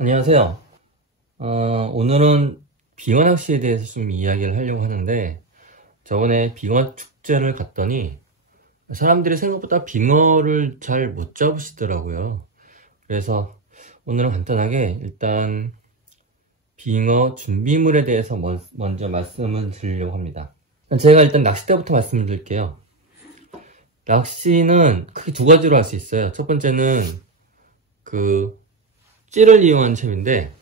안녕하세요. 오늘은 빙어 낚시에 대해서 좀 이야기를 하려고 하는데, 저번에 빙어 축제를 갔더니 사람들이 생각보다 빙어를 잘 못 잡으시더라고요. 그래서 오늘은 간단하게 일단 빙어 준비물에 대해서 먼저 말씀을 드리려고 합니다. 제가 일단 낚싯대부터 말씀을 드릴게요. 낚시는 크게 두 가지로 할 수 있어요. 첫 번째는 찌를 이용한 챔인데,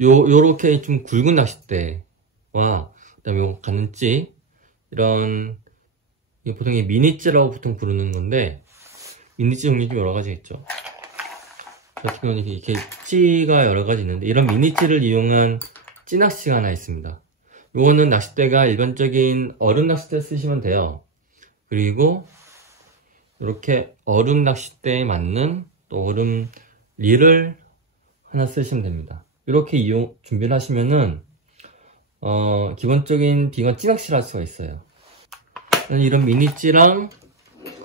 요렇게 좀 굵은 낚싯대와, 그 다음에 요 가는찌, 이런, 보통 미니찌라고 보통 부르는 건데, 미니찌 종류 좀 여러 가지 있죠. 같은 경우는 이렇게 찌가 여러 가지 있는데, 이런 미니찌를 이용한 찌낚시가 하나 있습니다. 요거는 낚싯대가 일반적인 얼음 낚싯대 쓰시면 돼요. 그리고, 이렇게 얼음 낚싯대에 맞는 또 얼음 릴을 하나 쓰시면 됩니다. 이렇게 준비를 하시면은 기본적인 빙어 찌낚시를 할 수가 있어요. 이런 미니찌랑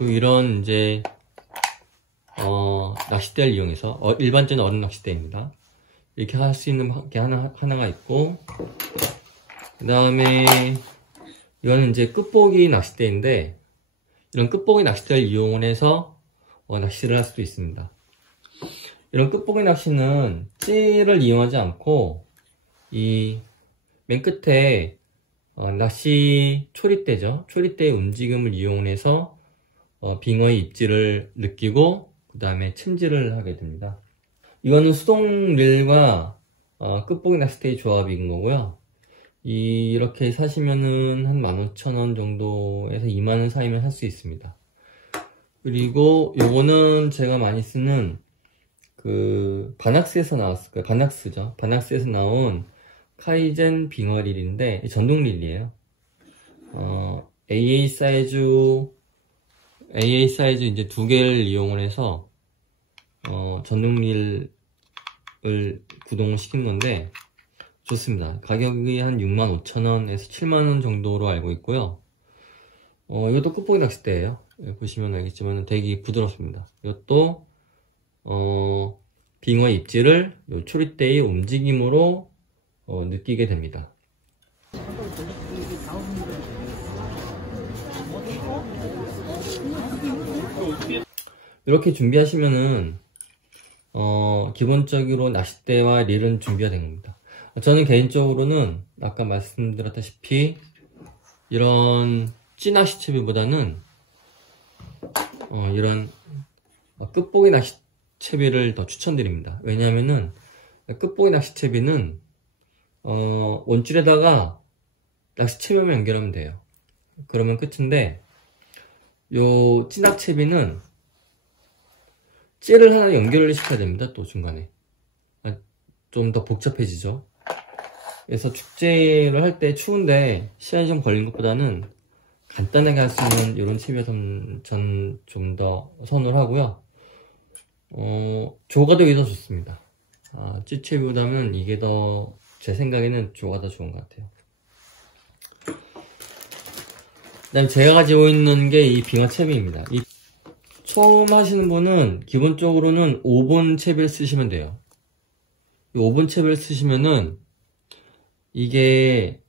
이런 이제 낚싯대를 이용해서 일반적인 얼음 낚싯대입니다. 이렇게 할 수 있는 게 하나가 있고, 그 다음에 이거는 이제 끝보기 낚싯대인데, 이런 끝보기 낚싯대를 이용해서 낚시를 할 수도 있습니다. 이런 끝보기 낚시는 찌를 이용하지 않고 맨 끝에 낚시 초리대죠. 초리대의 움직임을 이용해서 빙어의 입질을 느끼고 그 다음에 챔질을 하게 됩니다. 이거는 수동 릴과 끝보기 낚싯대의 조합인 거고요. 이렇게 사시면은 한 15,000원 정도에서 20,000원 사이면 살 수 있습니다. 그리고 요거는 제가 많이 쓰는 바낙스에서 나왔을 거예요. 바낙스죠. 바낙스에서 나온 카이젠 빙어 릴인데 전동 릴이에요. AA 사이즈 이제 2개를 이용을 해서 전동 릴을 구동을 시킨 건데 좋습니다. 가격이 한 65,000원에서 70,000원 정도로 알고 있고요. 이것도 끝보기 낚싯대예요. 보시면 알겠지만 되게 부드럽습니다. 이것도 빙어 입질을 요 초리대의 움직임으로 느끼게 됩니다. 이렇게 준비하시면은 기본적으로 낚싯대와 릴은 준비가 된 겁니다. 저는 개인적으로는 아까 말씀드렸다시피 이런 찌낚시채비보다는 이런 끝보기 낚시채비를 더 추천드립니다. 왜냐하면은 끝보기 낚시채비는 원줄에다가 낚시채비만 연결하면 돼요. 그러면 끝인데 요 찌낚채비는 찌를 하나 연결을 시켜야 됩니다. 또 중간에 좀 더 복잡해지죠. 그래서 축제를 할 때 추운데 시간이 좀 걸린 것보다는 간단하게 할 수 있는 이런 채비가 전 좀 더 선호를 하고요. 조가 되게 더 좋습니다. 찌채비보다는 이게 더 제 생각에는 조가 더 좋은 것 같아요. 그 다음에 제가 가지고 있는 게 이 빙어 채비입니다. 처음 하시는 분은 기본적으로는 5번 채비를 쓰시면 돼요. 이 5번 채비를 쓰시면은 이게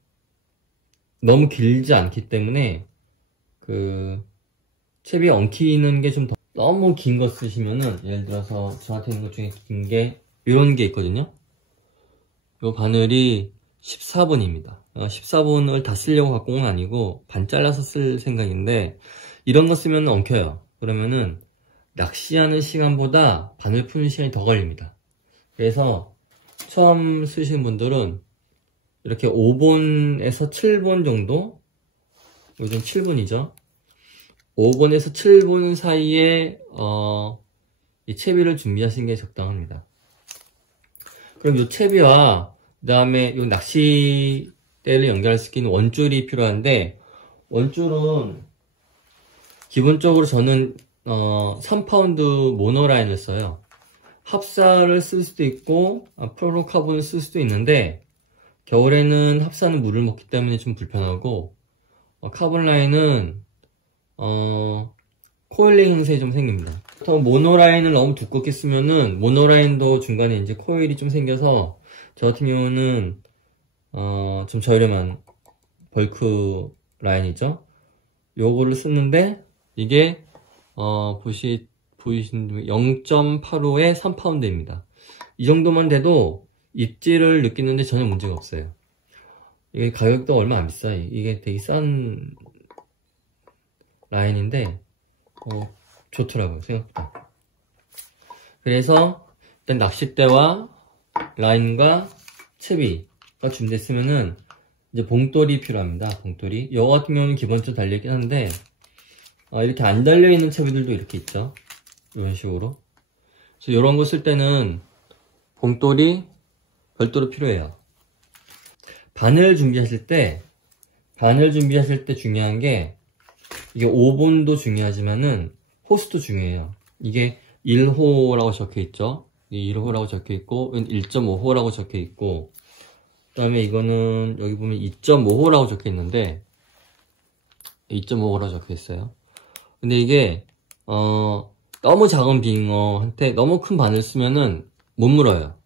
너무 길지 않기 때문에 채비 엉키는 게 좀 너무 긴 거 쓰시면은, 예를 들어서 저한테 있는 것 중에 긴 게 이런 게 있거든요. 요 바늘이 14번입니다 14번을 다 쓰려고 갖고 온 건 아니고 반 잘라서 쓸 생각인데, 이런 거 쓰면 엉켜요. 그러면은 낚시하는 시간보다 바늘 푸는 시간이 더 걸립니다. 그래서 처음 쓰시는 분들은 이렇게 5번에서 7번 정도, 요즘 7번이죠. 5번에서 7번 사이에 이 채비를 준비하시는 게 적당합니다. 그럼 이 채비와 그 다음에 이 낚싯대를 연결할 수 있는 원줄이 필요한데, 원줄은 기본적으로 저는 3파운드 모노라인을 써요. 합사를 쓸 수도 있고 플루로카본을 쓸 수도 있는데, 겨울에는 합사는 물을 먹기 때문에 좀 불편하고 카본 라인은 코일링 형성이 좀 생깁니다. 더 모노라인을 너무 두껍게 쓰면은 모노라인도 중간에 이제 코일이 좀 생겨서 저 같은 경우는 좀 저렴한 벌크 라인이죠. 요거를 쓰는데 이게 보이시는 0.85에 3파운드입니다. 이 정도만 돼도 입질을 느끼는데 전혀 문제가 없어요. 이게 가격도 얼마 안 비싸요. 이게 되게 싼 라인인데 좋더라고요, 생각보다. 그래서 일단 낚싯대와 라인과 채비가 준비됐으면은 이제 봉돌이 필요합니다. 봉돌이. 이거 같은 경우는 기본적으로 달려있긴 한데 이렇게 안 달려있는 채비들도 이렇게 있죠. 이런 식으로. 그래서 이런 거 쓸 때는 봉돌이 별도로 필요해요. 바늘 준비하실 때 중요한 게 이게 5본도 중요하지만은 호스도 중요해요. 이게 1호라고 적혀있죠. 1호라고 적혀있고 1.5호라고 적혀있고 그 다음에 이거는 여기 보면 2.5호라고 적혀있는데 2.5호라고 적혀있어요. 근데 이게 너무 작은 빙어한테 너무 큰 바늘 쓰면은 못 물어요.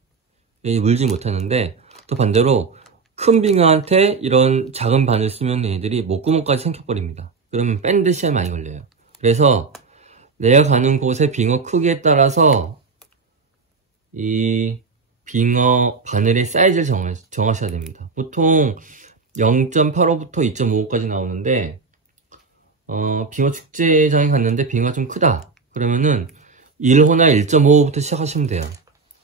물지 못하는데 또 반대로 큰 빙어한테 이런 작은 바늘 쓰면 얘들이 목구멍까지 생겨버립니다. 그러면 밴드 시간이 많이 걸려요. 그래서 내가 가는 곳의 빙어 크기에 따라서 이 빙어 바늘의 사이즈를 정하셔야 됩니다. 보통 0.85부터 2.5까지 나오는데 빙어 축제장에 갔는데 빙어가 좀 크다 그러면은 1호나 1.5호부터 시작하시면 돼요.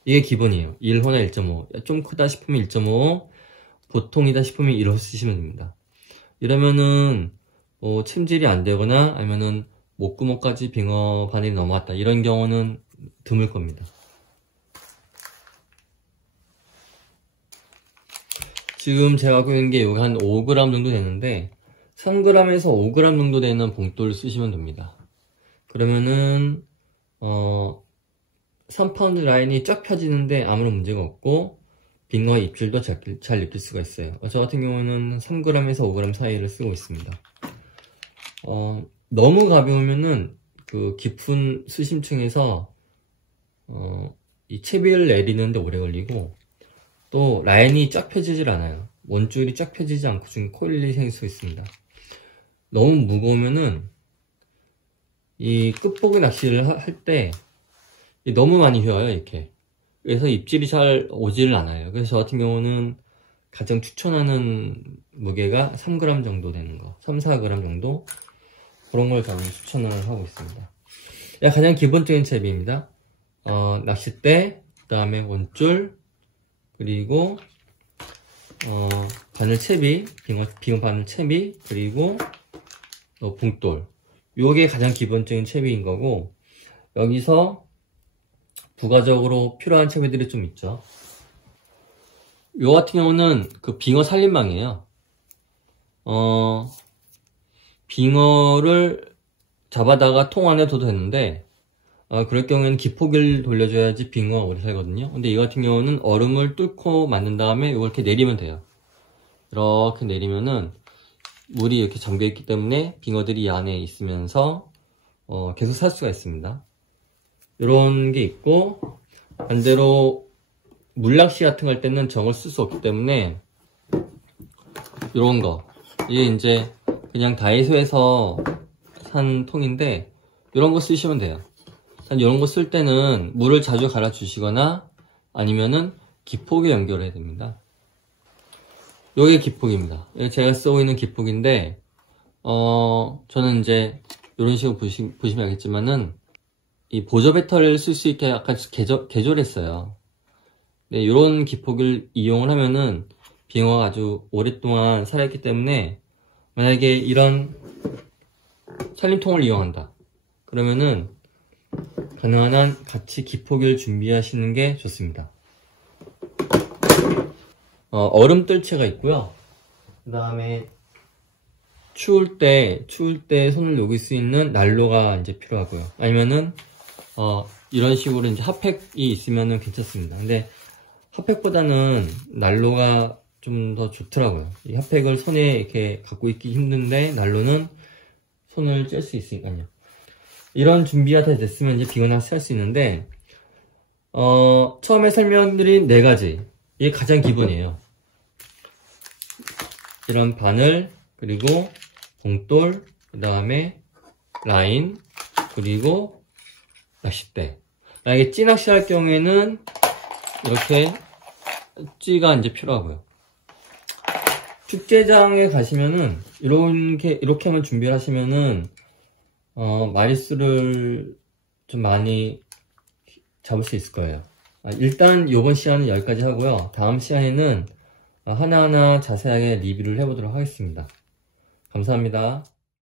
이게 기본이에요. 1호나 1.5 좀 크다 싶으면 1.5 보통이다 싶으면 1호 쓰시면 됩니다. 이러면은 침질이 안 되거나 아니면은 목구멍까지 빙어 바늘이 넘어왔다 이런 경우는 드물 겁니다. 지금 제가 갖고 있는 게 여기 한 5g 정도 되는데 3g에서 5g 정도 되는 봉돌을 쓰시면 됩니다. 그러면은 3파운드 라인이 쫙 펴지는데 아무런 문제가 없고 빙어 입질도 잘 느낄 수가 있어요. 저 같은 경우는 3g에서 5g 사이를 쓰고 있습니다. 너무 가벼우면은 그 깊은 수심층에서 이 채비를 내리는데 오래 걸리고 또 라인이 쫙 펴지질 않아요. 원줄이 쫙 펴지지 않고 지금 코일이 생길 수 있습니다. 너무 무거우면은 이 끝보기 낚시를 할 때 너무 많이 휘어요, 이렇게. 그래서 입질이 잘 오지를 않아요. 그래서 저 같은 경우는 가장 추천하는 무게가 3g 정도 되는 거, 3, 4g 정도 그런 걸 저는 추천을 하고 있습니다. 가장 기본적인 채비입니다. 낚싯대, 그 다음에 원줄, 그리고 바늘 채비, 빙어 바늘 채비, 그리고 봉돌. 요게 가장 기본적인 채비인 거고 여기서 부가적으로 필요한 채비들이 좀 있죠. 요 같은 경우는 그 빙어 살림망이에요. 빙어를 잡아다가 통 안에 둬도 되는데 그럴 경우에는 기포기를 돌려줘야지 빙어가 오래 살거든요. 근데 이 같은 경우는 얼음을 뚫고 만든 다음에 이걸 이렇게 내리면 돼요. 이렇게 내리면은 물이 이렇게 잠겨있기 때문에 빙어들이 이 안에 있으면서 계속 살 수가 있습니다. 이런 게 있고 반대로 물낚시 같은 거 할 때는 저걸 쓸 수 없기 때문에 이런 거 이게 이제 그냥 다이소에서 산 통인데 이런 거 쓰시면 돼요. 이런 거 쓸 때는 물을 자주 갈아 주시거나 아니면은 기포기 연결해야 됩니다. 요게 기포기입니다. 제가 쓰고 있는 기포기인데 저는 이제 이런 식으로 보시면 알겠지만은 이 보조 배터리를 쓸 수 있게 약간 개조했어요. 네, 이런 기포기를 이용을 하면은 빙어가 아주 오랫동안 살아있기 때문에 만약에 이런 살림통을 이용한다 그러면은 가능한 한 같이 기포기를 준비하시는 게 좋습니다. 얼음 뜰채가 있고요. 그 다음에 추울 때 손을 녹일 수 있는 난로가 이제 필요하고요. 아니면은 이런 식으로 이제 핫팩이 있으면은 괜찮습니다. 근데 핫팩보다는 난로가 좀 더 좋더라고요. 이 핫팩을 손에 이렇게 갖고 있기 힘든데 난로는 손을 뗄 수 있으니까요. 이런 준비가 다 됐으면 이제 빙어 낚시 할 수 있는데, 처음에 설명드린 4가지. 이게 가장 기본이에요. 이런 바늘, 그리고 봉돌, 그 다음에 라인, 그리고 낚싯대. 만약에 찌낚시 할 경우에는 이렇게 찌가 이제 필요하고요. 축제장에 가시면은 이렇게 하면 준비를 하시면은 마리수를 좀 많이 잡을 수 있을 거예요. 일단 이번 시간은 여기까지 하고요. 다음 시간에는 하나하나 자세하게 리뷰를 해보도록 하겠습니다. 감사합니다.